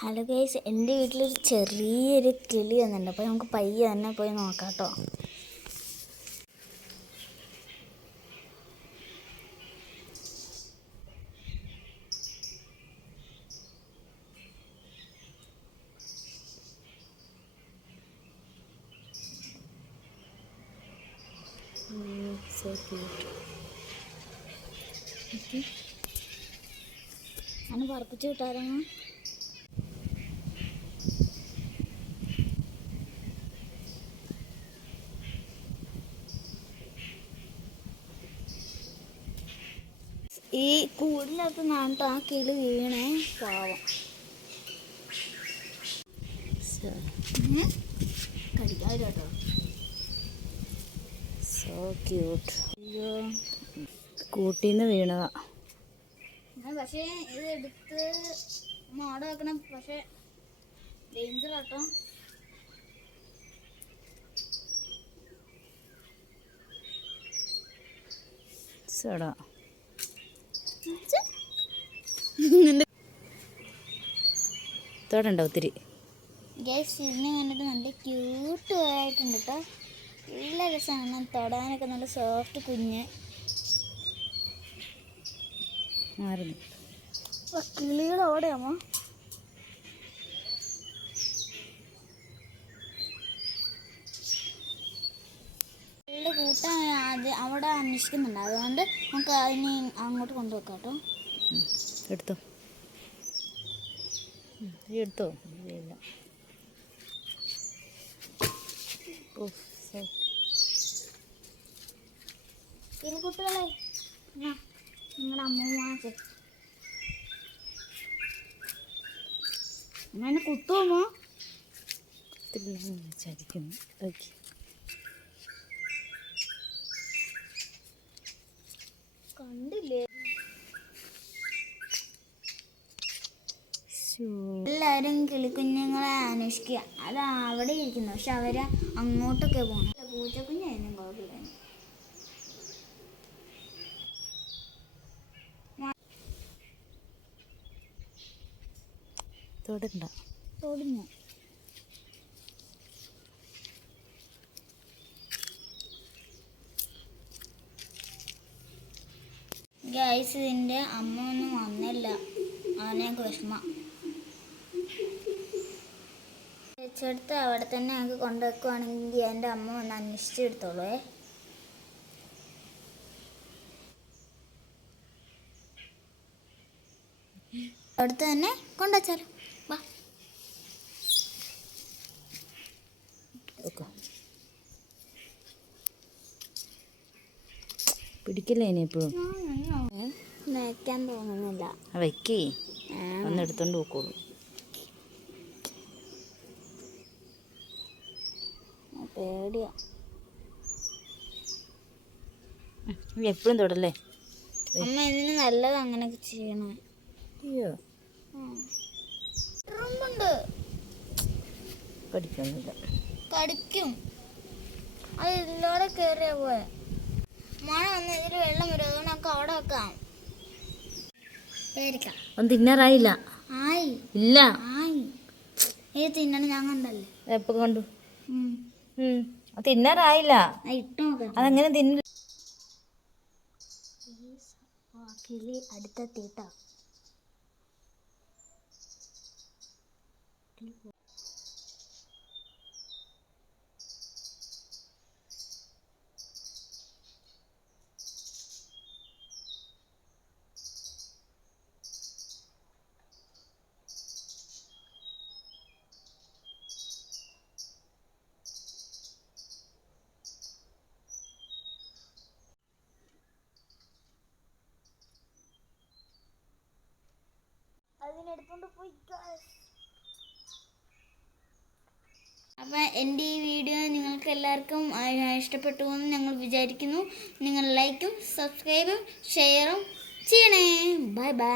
Hello guys, എൻ്റെ വീട്ടിലൊരു ചെറിയൊരു കിളി വന്നിട്ടുണ്ട്. അപ്പോൾ നമുക്ക് പയ്യെ തന്നെ പോയി നോക്കാം കേട്ടോ. So cute. അങ്ങനെ പറപ്പിച്ച് വിട്ടായിരുന്നു. ഈ കൂടിനകത്ത് നാണിട്ട് ആ കിളി വീണേ, പാവം. കടിക്കാൻ കേട്ടോ. So cute. അയ്യോ, കൂട്ടിന്ന് വീണതാ. പക്ഷേ ഇത് എടുത്ത് മോടെ വെക്കണം. പക്ഷെ ഡേഞ്ചർ ആട്ടോ. സടാ തോടണ്ട ഒത്തിരി. ഗൈസ്, ഇതിനെ കണ്ടിട്ട് നല്ല ക്യൂട്ട് ആയിട്ടുണ്ട് കേട്ടോ. നല്ല രസമാണ് തൊടാനൊക്കെ. നല്ല സോഫ്റ്റ് കുഞ്ഞ് മാറുന്നു. കിളികളോടെയാമോ കിളിയുടെ കൂട്ടം അവിടെ അന്വേഷിക്കുന്നുണ്ട്. അതുകൊണ്ട് നമുക്ക് അതിനെ അങ്ങോട്ട് കൊണ്ടുവെക്കാം കേട്ടോ. എടുത്തോ എടുത്തോ. ഇല്ല, കിളിക്കുട്ടികളെ നിങ്ങളുടെ അമ്മൂമ്മ അങ്ങനെ കുത്തുമോ വിചാരിക്കുന്നു. ഓക്കെ, കണ്ടില്ലേ? എല്ലാവരും കിളിക്കുഞ്ഞുങ്ങളെ അന്വേഷിക്കുക. അത് അവിടെ ഇരിക്കുന്നു. പക്ഷെ അവര് അങ്ങോട്ടൊക്കെ പോകണം. പൂച്ചക്കുഞ്ഞായിരുന്നു കുഴപ്പമില്ല. തൊടണ്ട, തൊടുന്നു. ഗൈസ്, ഇതിൻ്റെ അമ്മ ഒന്നും വന്നില്ല. അവനെയൊക്കെ വിഷമ വെച്ചെടുത്ത് അവിടെ തന്നെ ഞങ്ങൾക്ക് കൊണ്ടുവെക്കുവാണെങ്കിൽ എൻ്റെ അമ്മ വന്ന് അന്വേഷിച്ചെടുത്തോളൂ. അടുത്ത് തന്നെ കൊണ്ടുവച്ചാലോ. വാ, പിടിക്കില്ല. ഇനിയിപ്പോഴും നയിക്കാൻ തോന്നുന്നില്ല. വയ്ക്കേ ഒന്ന് എടുത്തോണ്ട് പോക്കോളൂ. പേടിയാ. എപ്പോഴും തൊടല്ലേ അമ്മ. ഇതിന് നല്ലത് അങ്ങനെയൊക്കെ ചെയ്യണേ. അയ്യോ, ഉറുമ്പുണ്ട്. കടിക്കൊന്നുമില്ല. കടിക്കും. അത് ഇതിലൂടെ കയറിയ പോയ മഴ വന്ന് ഇതിൽ വെള്ളം വരും. അതുകൊണ്ട് നമുക്ക് അവിടെ വെക്കാം. ഒന്നും തിന്നാറായില്ല. ആയി ഇല്ല. ആയി. ഇത് തിന്നണം. ഞാൻ കണ്ടല്ലേ. എപ്പോ കണ്ടു? തിന്നാറായില്ല. അതെങ്ങനെ തിന്നില്ല? കിളി അടുത്തെത്തിട്ടാ. അതിനെടുത്തോണ്ട് പോയി. അപ്പം എൻ്റെ ഈ വീഡിയോ നിങ്ങൾക്ക് എല്ലാവർക്കും ഇഷ്ടപ്പെട്ടു എന്ന് ഞങ്ങൾ വിചാരിക്കുന്നു. നിങ്ങൾ ലൈക്കും സബ്സ്ക്രൈബും ഷെയറും ചെയ്യണേ. Bye bye.